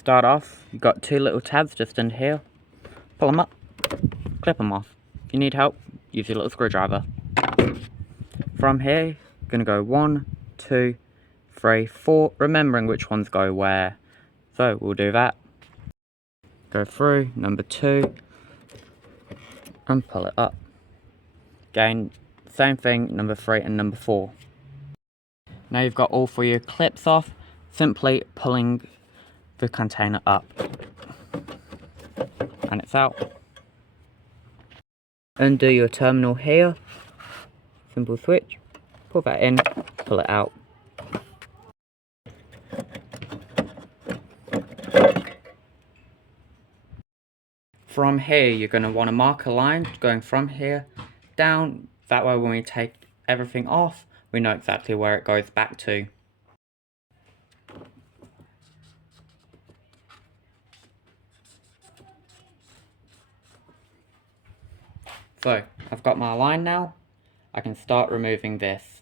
Start off, you've got two little tabs just in here. Pull them up, clip them off. If you need help, use your little screwdriver. From here, you're going to go 1, 2, 3, 4, remembering which ones go where. So we'll do that. Go through number 2 and pull it up. Again, same thing, number 3 and number 4. Now you've got all 3 of your clips off, simply pulling the container up. And it's out. Undo your terminal here. Simple switch. Pull that in, pull it out. From here, you're going to want to mark a line going from here down. That way when we take everything off, we know exactly where it goes back to. So, I've got my line now. I can start removing this.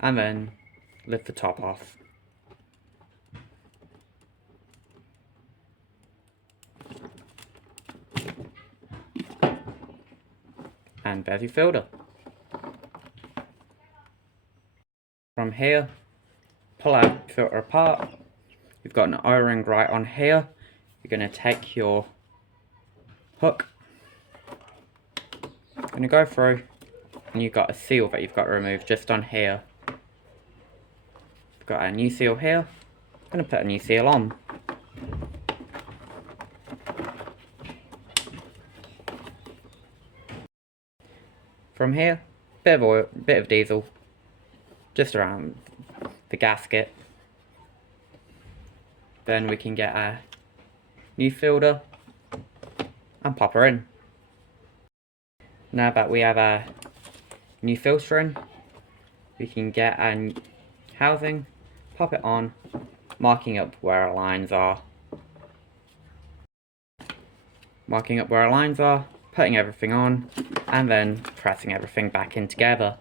And then lift the top off. And there's your filter. From here, pull out the filter apart. You've got an O-ring right on here. You're going to take your hook, going to go through, and you've got a seal that you've got to remove just on here. You've got a new seal here. I'm going to put a new seal on. From here, bit of oil, bit of diesel, just around the gasket. Then we can get a new filter and pop her in. Now that we have a new filter in, we can get a housing, pop it on, marking up where our lines are. Marking up where our lines are, putting everything on, and then pressing everything back in together.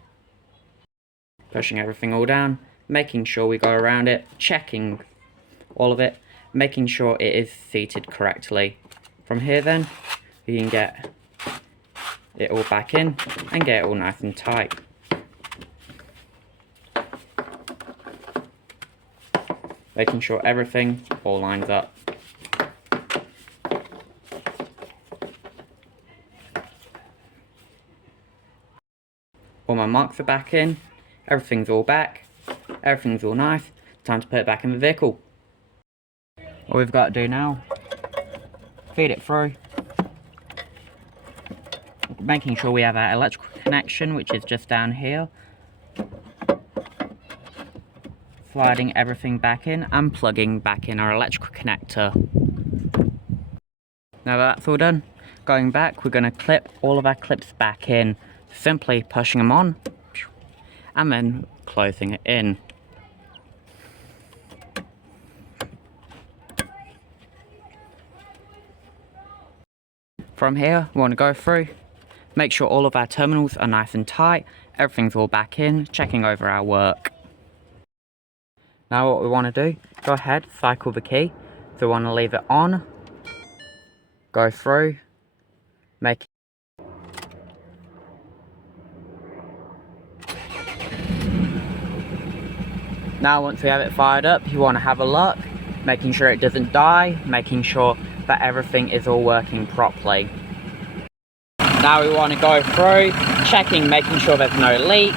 Pushing everything all down, making sure we go around it, checking all of it, making sure it is seated correctly. From here then, we can get it all back in and get it all nice and tight. Making sure everything all lines up. All my marks are back in, everything's all back, everything's all nice. Time to put it back in the vehicle. All we've got to do now, feed it through, making sure we have our electrical connection, which is just down here. Sliding everything back in and plugging back in our electrical connector. Now that that's all done, going back, we're going to clip all of our clips back in, simply pushing them on and then closing it in. From here, we want to go through, make sure all of our terminals are nice and tight, everything's all back in, checking over our work. Now what we want to do, go ahead, cycle the key. So we want to leave it on, go through, make Now once we have it fired up, you want to have a look, making sure it doesn't die, making sure that everything is all working properly. Now we want to go through, checking, making sure there's no leaks,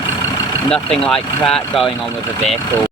nothing like that going on with the vehicle.